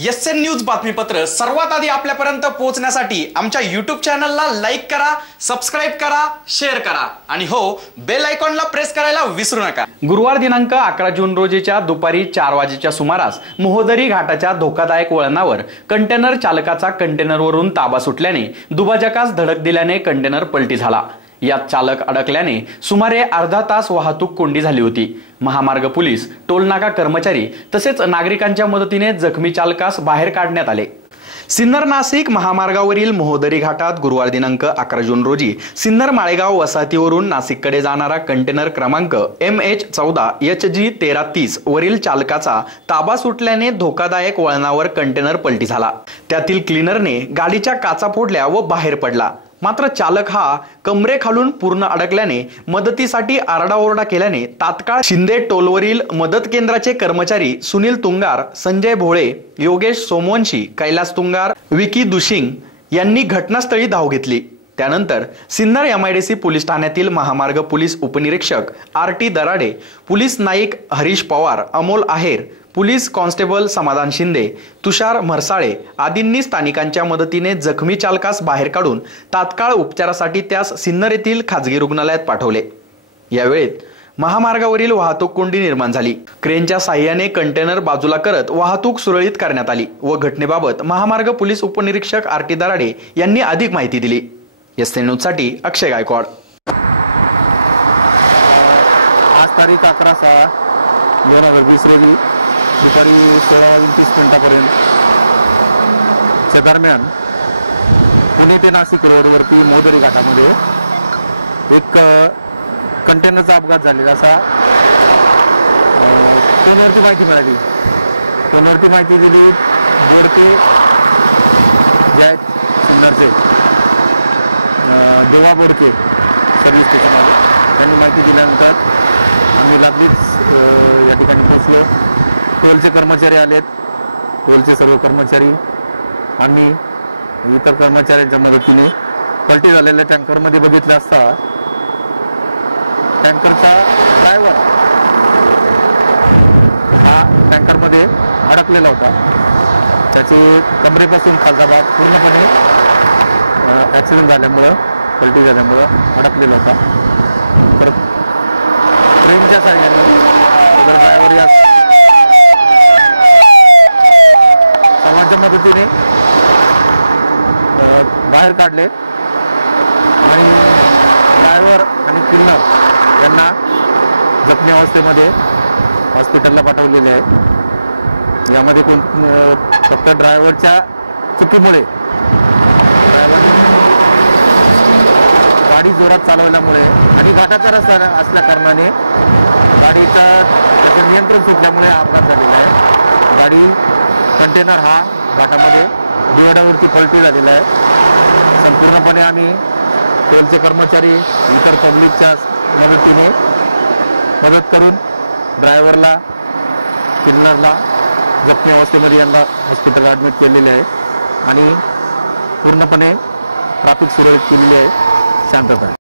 SN news बातमीपत्र सर्वात आधी आपल्यापर्यंत पोहोचण्यासाठी आमच्या YouTube चॅनलला लाईक करा, सबस्क्राइब करा, शेअर करा आणि हो बेल आयकॉनला प्रेस करायला विसरू नका। गुरुवार दिनांक 11 जून रोजीच्या दुपारी 4 वाजेच्या सुमारास मोहोदरी घाटाच्या धोकादायक वळणावर कंटेनर चालकाचा कंटेनरवरून ताबा सुटल्याने दुभाजकास धडक दिल्याने कंटेनर पलटी झाला। यात चालक अडकल्याने सुमारे अर्धा तास वाहतूक कोंडी झाली होती। महामार्ग पोलीस, टोलनाका कर्मचारी तसेच नागरिकांच्या मदतीने जखमी चालकास बाहेर काढण्यात आले। सिन्नर नाशिक महामार्गावरील मोहोदरी घाटात गुरुवार दिनांक 11 जून रोजी सिन्नर माळेगाव वसाहतीवरून नाशिककडे जाणारा कंटेनर क्रमांक MH14HG 1330 वरील चालकाचा ताबा सुटल्याने धोकादायक वळणावर कंटेनर पलटी झाला। त्यातील क्लीनरने गाडीच्या काचा फोडल्या व बाहेर पडला। मात्र चालक हा कमरेखालून पूर्ण अडकल्याने मदतीसाठी आरडाओरडा केल्याने तात्काळ शिंदे टोलवरील मदत केंद्राचे कर्मचारी सुनील तुंगार, संजय भोळे, योगेश सोमवंशी, कैलास तुंगार, विकी दुशिंग यांनी घटनास्थळी धाव घेतली। त्यानंतर सिन्नर MIDC पोलीस ठाण्यातील महामार्ग पोलीस उपनिरीक्षक RT दराडे, पोलीस नाईक हरीश पवार, अमोल आहेर, पोलीस कॉन्स्टेबल समाधान शिंदे, तुषार म्हरसाळे आदींनी स्थानिकांच्या मदतीने जखमी चालकास बाहेर काढून तात्काळ उपचारासाठी त्यास सिन्नर येथील खाजगी रुग्णालयात पाठवले। यावेळेत महामार्गावरील वाहतूक कोंडी निर्माण झाली। क्रेनच्या साहाय्याने कंटेनर बाजूला करत वाहतूक सुरळीत करण्यात आली व घटनेबाबत महामार्ग पोलीस उपनिरीक्षक RT दराडे यांनी अधिक माहिती दिली। एसएन न्यूज साठी अक्षय गायकवाड। आज तारीख 11/6/2020 रोजी दुपारी 16:30 च्या दरम्यान पुणे ते नाशिक रोडवरती मोहोदरी घाटामध्ये एक कंटेनरचा अपघात झालेला असा फोनवरती माहिती मिळाली। फोनवरती माहिती दिली बोडके जे आहेत सिन्नरचे देवा बोडके सर्व्हिस स्टेशनवाले त्यांनी माहिती दिल्यानंतर आम्ही लागलीच या ठिकाणी पोहोचलो। टोलचे कर्मचारी आलेत, टोलचे सर्व कर्मचारी आम्ही इतर कर्मचाऱ्यांच्या मदतीने पलटी झालेल्या टँकरमध्ये बघितलं असता टँकरचा ड्रायव्हर हा टँकरमध्ये अडकलेला होता। त्याचे कमरेपासून खालचा भाग पूर्णपणे ॲक्सिडेंट झाल्यामुळं, पलटी झाल्यामुळं अडकलेला होता। तर ट्रेनच्या साहाय्याने ड्रायव्हर या सर्वांच्या मदतीने बाहेर काढले आणि ड्रायव्हर आणि क्लीनर यांना जखमी अवस्थेमध्ये हॉस्पिटलला पाठवलेले आहे। यामध्ये फक्त ड्रायव्हरच्या चुकीमुळे ड्रायव्हरने गाडी जोरात चालवल्यामुळे आणि घाटाचा रस्ता असल्या कारणाने त्याचं नियंत्रण सुटल्यामुळे हा अपघात झालेला आहे। गाडी कंटेनर हा घाटामध्ये डिवायडरवरती पलटी झालेला आहे। संपूर्णपणे आम्ही टोलचे कर्मचारी इतर पब्लिकच्या मदतीने मदत करून ड्रायव्हरला, क्लीनरला जखमी अवस्थेमध्ये यांना हॉस्पिटल ॲडमिट केलेले आहे आणि पूर्णपणे ट्रॅफिक सुरळीत केलेली आहे। शांतता।